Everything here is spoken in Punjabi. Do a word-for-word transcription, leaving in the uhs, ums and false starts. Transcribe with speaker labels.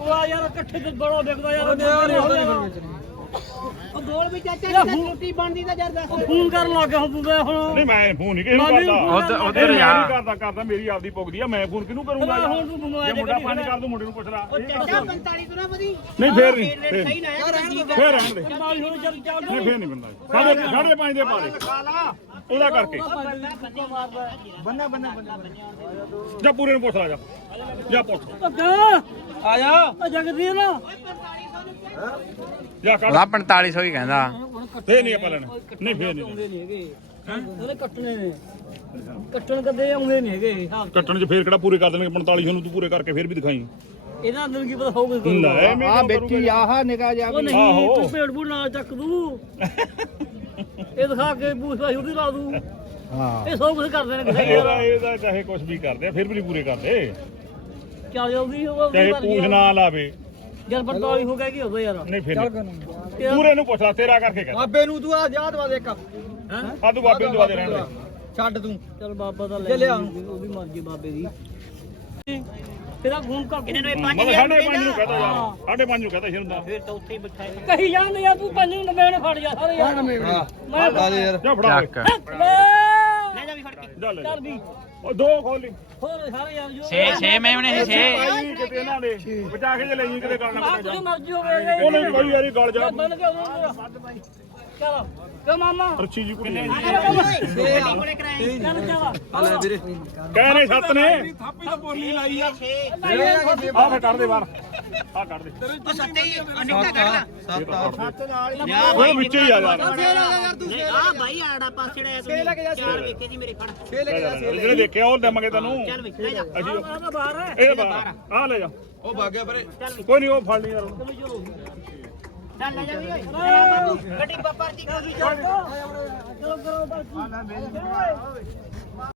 Speaker 1: ਵਿਕਦਾ ਯਾਰ ਇਕੱਠੇ ਤੇ ਬੜਾ ਵਿਕਦਾ ਯਾਰ ਉਹ ਬੋਲ ਵੀ ਚਾਚਾ ਰੋਟੀ ਬਣਦੀ ਤਾਂ ਯਾਰ ਦੱਸ ਫੋਨ ਕਰਨ ਲੱਗ ਗਿਆ ਹੁਣ ਤੂੰ ਹੁਣ
Speaker 2: ਨਹੀਂ ਮੈਂ ਫੋਨ ਨਹੀਂ ਕਿਸੇ ਨੂੰ ਕਰਦਾ
Speaker 3: ਉਧਰ ਯਾਰ
Speaker 2: ਕਰਦਾ ਕਰਦਾ ਮੇਰੀ ਆਪਦੀ ਪੁੱਗਦੀ ਆ ਮੈਂ ਫੋਨ ਕਿਹਨੂੰ ਕਰੂੰਗਾ
Speaker 1: ਹੁਣ ਤੂੰ
Speaker 2: ਜੇ ਮੁੰਡਾ ਪਾਣੀ ਕਰ ਦੂੰ ਮੁੰਡੇ ਨੂੰ ਪੁੱਛ ਲਾ
Speaker 1: ਚਾਚਾ ਪੰਤਾਲੀ ਤੋਂ ਨਾ ਵਧੀ
Speaker 2: ਨਹੀਂ ਫੇਰ ਨਹੀਂ
Speaker 1: ਸਹੀ ਨਾ
Speaker 2: ਫੇਰ ਰਹਿਣ ਦੇ
Speaker 1: ਪੰਤਾਲੀ ਹੁਣ ਚੱਲ ਚੱਲ
Speaker 2: ਨਹੀਂ ਫੇਰ ਨਹੀਂ ਬੰਦਾ ਸਾਡੇ ਸਾਡੇ ਪੰਜ ਦੇ ਪਾ ਦੇ ਉਹਦਾ ਕਰਕੇ
Speaker 1: ਬੰਨਾ ਬੰਨਾ ਬੰਨਾ
Speaker 2: ਜਾ ਪੂਰੇ ਨੂੰ ਪੁੱਛ ਲਾ ਜਾ ਜਾ ਪੁੱਛ
Speaker 1: ਆ ਜਾ ਆ ਜਗਦੀ ਨਾ
Speaker 2: ਜਾ ਕਰ
Speaker 3: ਉਹਦਾ ਪੰਤਾਲੀ ਸੌ ਹੀ ਕਹਿੰਦਾ
Speaker 2: ਫੇਰ ਨਹੀਂ ਆਪਾਂ ਲੈਣਾ ਨਹੀਂ ਫੇਰ ਨਹੀਂ
Speaker 1: ਆਉਂਦੇ ਨਹੀਂ ਹੈਗੇ ਉਹਨੇ ਕੱਟਣੇ ਨੇ ਕੱਟਣ ਕਦੇ ਆਉਂਦੇ ਨਹੀਂ ਹੈਗੇ ਹਿਸਾਬ
Speaker 2: ਕੱਟਣ 'ਚ ਫੇਰ ਕਿਹੜਾ ਪੂਰੇ ਕਰ ਦੇਣਗੇ ਪੰਤਾਲੀ ਸੌ ਨੂੰ ਤੂੰ ਪੂਰੇ ਕਰਕੇ ਫੇਰ ਵੀ ਦਿਖਾਈ
Speaker 1: ਇਹਦਾ ਅੰਦਰ ਕੀ ਪਤਾ ਹੋਊਗਾ
Speaker 2: ਲੈ ਮੈਂ
Speaker 4: ਆ ਬੇਟੀ ਆਹ ਨਿਕਾ ਜਾ
Speaker 1: ਉਹ ਨਹੀਂ ਤੂੰ ਭੇਡ ਭੂਡ ਨਾਲ ਚੱਕ ਦੂ ਇਹ ਦਿਖਾ ਕੇ ਬੂਸਾ ਛੁੱਟੀ ਲਾ ਦੂ
Speaker 4: ਹਾਂ
Speaker 1: ਇਹ ਸਭ ਕੁਝ ਕਰਦੇ ਨੇ ਕਿਸੇ
Speaker 2: ਇਹਦਾ ਇਹਦਾ ਚਾਹੇ ਕੁਝ ਵੀ ਕਰਦੇ ਆ ਫਿਰ ਵੀ ਨਹੀਂ ਪੂਰੇ ਕਰਦੇ
Speaker 1: ਚੱਲ ਜਲਦੀ ਉਹ
Speaker 2: ਚਾਹੇ ਪੂਛ ਨਾ ਲਾਵੇ
Speaker 1: ਜਦ ਪੰਤਾਲੀ ਹੋ ਗਿਆ ਕੀ ਹੋਵੇ ਯਾਰ
Speaker 2: ਨਹੀਂ ਫਿਰ ਨਹੀਂ। ਪੂਰੇ ਨੂੰ ਪੁੱਛ ਲਾ ਤੇਰਾ ਕਰਕੇ ਕਰ
Speaker 4: ਬਾਬੇ ਨੂੰ ਤੂੰ ਆ ਜਾ ਦਵਾ ਦੇ ਇੱਕ
Speaker 2: ਆ ਤੂੰ ਬਾਬੇ ਨੂੰ ਦਵਾ ਦੇ ਰਹਿਣ ਦੇ
Speaker 4: ਛੱਡ ਤੂੰ
Speaker 1: ਚੱਲ ਬਾਬਾ ਦਾ ਲੈ ਉਹਦੀ ਮਰਜ਼ੀ ਬਾਬੇ ਦੀ ਤੇਰਾ ਖੂਨ ਕਾ ਕਿਨੇ ਨੂੰ
Speaker 2: ਮੈਂ ਸਾਢੇ ਪੰਜ ਨੂੰ ਕਹਤਾ ਯਾਰ ਸਾਢੇ ਪੰਜ ਨੂੰ ਕਹਤਾ ਸ਼ਿਰਦਾ
Speaker 1: ਫਿਰ ਤਾਂ ਉੱਥੇ ਹੀ ਬਿਠਾਏ ਕਹੀ ਜਾਂਦੇ ਯਾਰ ਤੂੰ ਪੰਜ ਨੂੰ ਮੈਂ ਫੜ ਜਾ ਸਾਰੇ ਯਾਰ ਮੈਂ
Speaker 4: ਆ ਦੇ ਯਾਰ
Speaker 2: ਜਾ ਫੜਾ
Speaker 3: ਚੱਕ
Speaker 1: ਲੈ ਜਾ ਵੀ ਫੜ ਕੇ
Speaker 2: ਜਾ ਲੈ
Speaker 1: ਚੱਲ ਵੀ
Speaker 2: ਉਹ ਦੋ ਖੋਲੀ
Speaker 1: ਹੋਰ ਸਾਰੇ ਯਾਰ ਜੋ
Speaker 3: ਛੇ ਛੇ ਮੇਵਣੇ ਸੀ ਛੇ
Speaker 2: ਭਾਈ ਕਿਤੇ ਇਹਨਾਂ ਦੇ ਬਚਾ ਕੇ ਜੇ ਲਈ ਕਿਤੇ ਗੱਲ ਨਾ
Speaker 1: ਆਹ
Speaker 2: ਪੈ
Speaker 1: ਤੇਰੀ ਮਰਜ਼ੀ ਹੋਵੇ
Speaker 2: ਉਹਨੇ ਵੀ ਕੋਈ ਯਾਰੀ ਗੱਲ ਜਾ
Speaker 1: ਬੰਨ ਕੇ ਉਹਨੂੰ ਚਲੋ ਕਹ ਮਾਮਾ
Speaker 2: ਰੱਛੀ ਜੀ ਕੁੜੀ
Speaker 1: ਚੱਲ ਚੱਲ
Speaker 2: ਕਹਿ ਨੇ ਸੱਤ ਨੇ
Speaker 4: ਥਾਪੀ ਤਾਂ ਬੋਲੀ ਲਾਈ ਆ
Speaker 2: ਆ ਫੇ ਕਰ ਦੇ ਬਾਹਰ ਆ ਕਰ ਦੇ
Speaker 1: ਉਹ ਸੱਤੇ ਹੀ ਨਿਕਾ ਕੱਢ
Speaker 4: ਸੱਤ ਨਾਲ
Speaker 2: ਉਹ ਵਿੱਚ ਹੀ ਆ ਯਾਰ
Speaker 4: ਯਾਰ ਤੂੰ
Speaker 1: ਆ ਭਾਈ ਆੜਾ ਪਾਸੇ ੜਿਆ ਤੂੰ ਚਾਰ ਵੇਖੇ ਜੀ ਮੇਰੇ ਖੜ
Speaker 4: ਛੇ ਲੈ ਕੇ ਜਾ
Speaker 2: ਜਿਹੜੇ ਦੇਖਿਆ ਉਹ ਦੇਵਾਂਗੇ ਤੈਨੂੰ
Speaker 1: ਚੱਲ ਵੇਖ ਲੈ ਜਾ
Speaker 2: ਅਸੀਂ
Speaker 1: ਆ ਬਾਹਰ ਹੈ
Speaker 2: ਇਹ ਬਾਹਰ ਆ ਲੈ ਜਾ
Speaker 4: ਉਹ ਭਾਗਿਆ ਪਰੇ
Speaker 2: ਕੋਈ ਨਹੀਂ ਉਹ ਫੜ ਲਈ ਯਾਰ
Speaker 1: ਚੱਲ ਲੈ ਜਾ ਵੀ ਓਏ ਗੱਡੀ ਪਰਚੀ ਕਰ ਦੀ ਚਲੋ ਕਰੋ ਬਸ